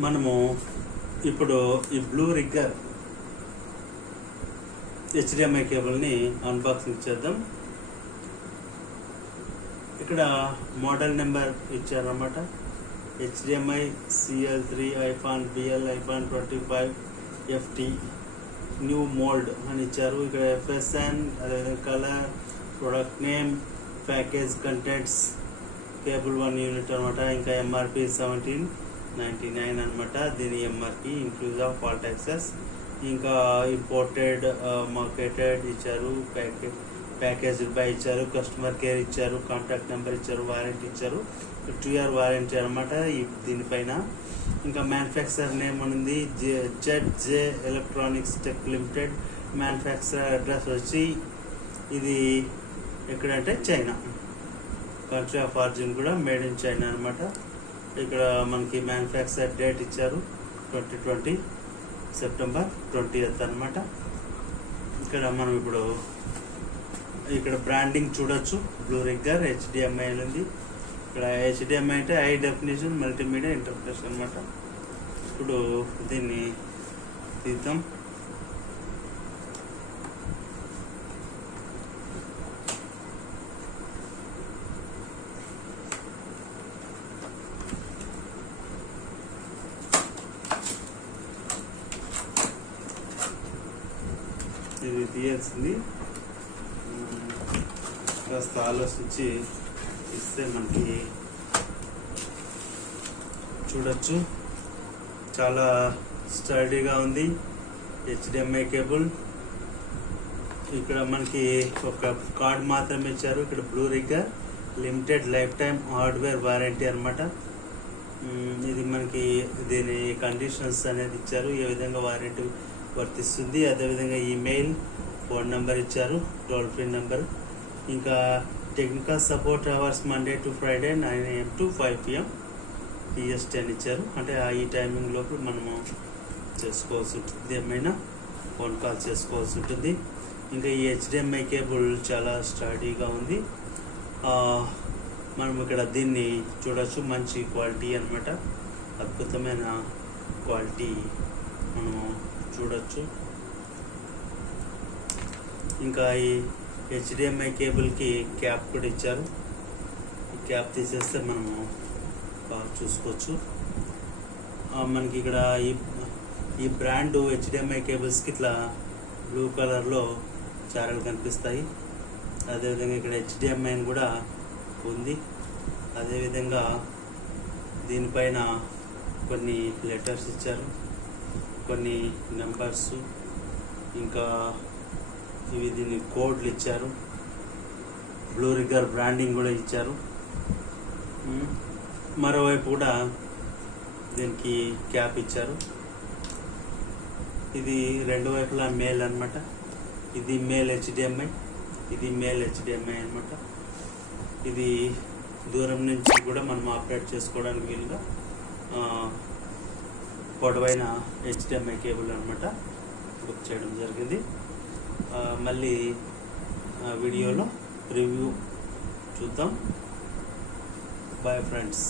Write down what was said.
మనము ఇప్పుడు ఈ బ్లూ రిగ్గర్ హెచ్డిఎంఐ కేబుల్ని అన్బాక్సింగ్ చేద్దాం. ఇక్కడ మోడల్ నెంబర్ ఇచ్చారన్నమాట. HDMI CL3 hyphen BL hyphen 25 FT new mould అని ఇచ్చారు. ఇక్కడ FSN, అదేవిధంగా colour, product name, package contents, cable 1 unit అనమాట. ఇంకా MRP 1799 అనమాట. దీని MRP inclusive of all taxes. ఇంకా ఇంపోర్టెడ్, మార్కెటెడ్ ఇచ్చారు, ప్యాకేజ్ బై ఇచ్చారు, కస్టమర్ కేర్ ఇచ్చారు, కాంటాక్ట్ నెంబర్ ఇచ్చారు, వారంటీ ఇచ్చారు, 2 year వారంటీ అనమాట దీనిపైన. ఇంకా మ్యానుఫ్యాక్చరర్ నేమ్ ఉంది, ZJ electronics tech limited. Manufacturer address వచ్చి ఇది ఎక్కడంటే చైనా. కంట్రీ ఆఫ్ ఆరిజిన్ కూడా మేడ్ ఇన్ చైనా అనమాట. ఇక్కడ మనకి మ్యానుఫ్యాక్చరర్ డేట్ ఇచ్చారు 2020 సెప్టెంబర్ 20th అనమాట. ఇక్కడ మనం ఇప్పుడు ఇక్కడ బ్రాండింగ్ చూడొచ్చు. బ్లూ రిగ్గర్ HDMI ఉంది. ఇక్కడ HDMI అంటే హై డెఫినేషన్ మల్టీమీడియా ఇంటర్ప్రెషన్ అనమాట. ఇప్పుడు దీన్ని తీద్దాం. ఇది తీయాల్సింది కాస్త ఆలోచించి ఇస్తే మనకి చూడొచ్చు. చాలా స్టడీగా ఉంది HDMI కేబుల్. ఇక్కడ మనకి ఒక కార్డ్ మాత్రమే ఇచ్చారు. ఇక్కడ blue rigger limited life time hardware warranty అనమాట. ఇది మనకి దీని కండిషన్స్ అనేది ఇచ్చారు, ఏ విధంగా వారంటీ వర్తిస్తుంది. అదేవిధంగా ఈమెయిల్, ఫోన్ నెంబర్ ఇచ్చారు, టోల్ ఫ్రీ నెంబర్. ఇంకా technical support hours Monday to Friday 9 AM to 5 PM PST అని ఇచ్చారు. అంటే ఈ టైమింగ్ లోపు మనము చేసుకోవాల్సి ఉంటుంది, ఏమైనా ఫోన్ కాల్ చేసుకోవాల్సి ఉంటుంది. ఇంకా ఈ HDMI కేబుల్ చాలా స్టడీగా ఉంది. మనం ఇక్కడ దీన్ని చూడొచ్చు. మంచి క్వాలిటీ అనమాట, అద్భుతమైన క్వాలిటీ మనము చూడొచ్చు. ఇంకా ఈ HDMI కేబుల్కి క్యాప్ కూడా ఇచ్చారు. ఈ క్యాప్ తీసేస్తే మనము బాగా చూసుకోవచ్చు. మనకి ఇక్కడ ఈ బ్రాండ్ HDMI కేబుల్స్కి ఇట్లా బ్లూ కలర్లో చారలు కనిపిస్తాయి. అదేవిధంగా ఇక్కడ HDMI కూడా ఉంది. అదేవిధంగా దీనిపైన కొన్ని లెటర్స్ ఇచ్చారు, కొన్ని నెంబర్స్, ఇంకా ఇవి దీని కోడ్లు ఇచ్చారు. బ్లూ రిగ్గర్ బ్రాండింగ్ కూడా ఇచ్చారు. మరోవైపు కూడా దీనికి క్యాప్ ఇచ్చారు. ఇది రెండు వైపులా మేల్ అనమాట. ఇది మేల్ HDMI, ఇది మేల్ HDMI అనమాట. ఇది దూరం నుంచి కూడా మనం ఆపరేట్ చేసుకోవడానికి వీలుగా పొడవైన HDMI కేబుల్ అనమాట బుక్ చేయడం జరిగింది. మళ్ళీ వీడియోలో రివ్యూ చూద్దాం. Bye friends.